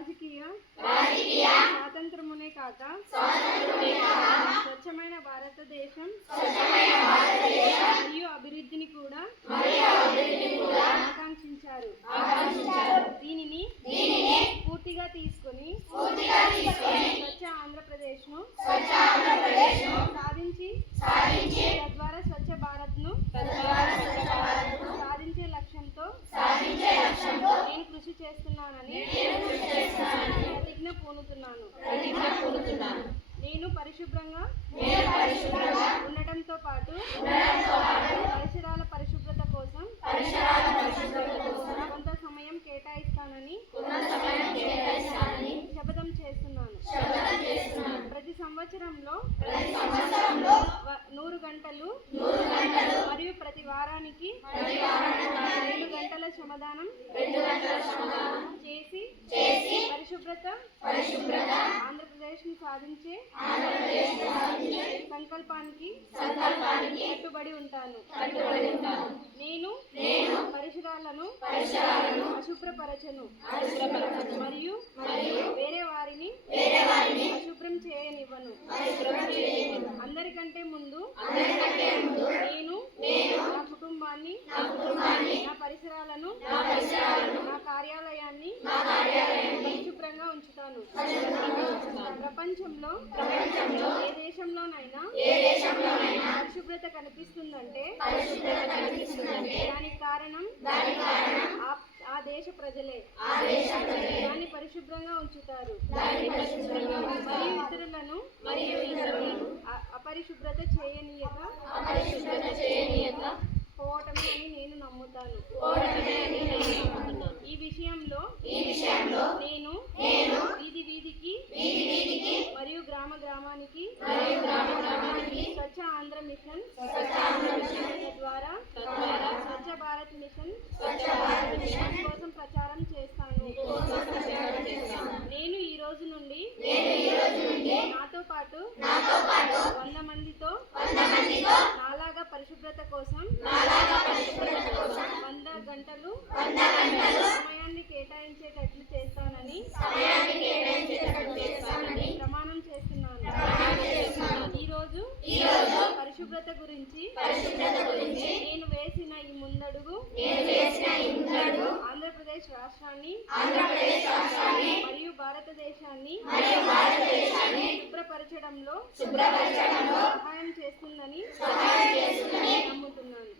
రాజకీయ స్వాతంత్రమునే కాక స్వచ్ఛమైన భారతదేశం మరియు అభివృద్ధిని కూడా ఆకాంక్షించారు. దీనిని పూర్తిగా తీసుకొని స్వచ్ఛ ఆంధ్రప్రదేశ్ను సాధించి తద్వారా స్వచ్ఛ భారత్ను సాధించే లక్ష్యంతో నేను కృషి చేస్తున్నానని ప్రతిజ్ఞ పూనుతున్నాను. నేను పరిశుభ్రంగా ఉండటంతో పాటు పరిసరాల పరిశుభ్రత కోసం కొంత సమయం కేటాయిస్తానని శపథం చేస్తున్నాను. ప్రతి సంవత్సరంలో 100 గంటలు మరియు ప్రతి వారానికి 2 గంటల శ్రమదానం చేసి పరిశుభ్రత ఆంధ్రప్రదేశ్ ని సాధించే సంకల్పానికి కట్టుబడి ఉంటాను. నేను పరిసరాలను అశుభ్రపరచను మరియు వేరే వారిని అశుభ్రం చేయనివ్వను. అందరికంటే ముందు నేను నా కుటుంబాన్ని, నా పరిసరాలను, నా కార్యాలయాన్ని పరిశుభ్రంగా ఉంచుతాను. ప్రపంచంలో ఏ దేశంలోనైనా పరిశుభ్రత కనిపిస్తుందంటే దానికి కారణం ఆ దేశ ప్రజలే. దాన్ని పరిశుభ్రంగా ఉంచుతారు మరియు ఇతరులను అపరిశుభ్రత చేయనీయక పోవటమే అని నేను నమ్ముతాను. ఈ విషయంలో నేను వీధి వీధికి మరియు గ్రామ గ్రామానికి స్వచ్ఛ ఆంధ్ర మిషన్ ద్వారా స్వచ్ఛ భారత్ మిషన్ కోసం ప్రచారం చేస్తాను. నేను ఈ రోజు నుండి నాతో పాటు 100 మందితో నాలాగా పరిశుభ్రత కోసం 100 గంటలు సమయాన్ని కేటాయించేటట్లు చేస్తానని ప్రమాణం చేస్తున్నాను. ఈరోజు పరిశుభ్రత గురించి నేను వేసిన ఈ ముందడుగు ఆంధ్రప్రదేశ్ రాష్ట్రాన్ని మరియు భారతదేశాన్ని శుభ్రపరచడంలో సహాయం చేస్తుందని నమ్ముతున్నాను.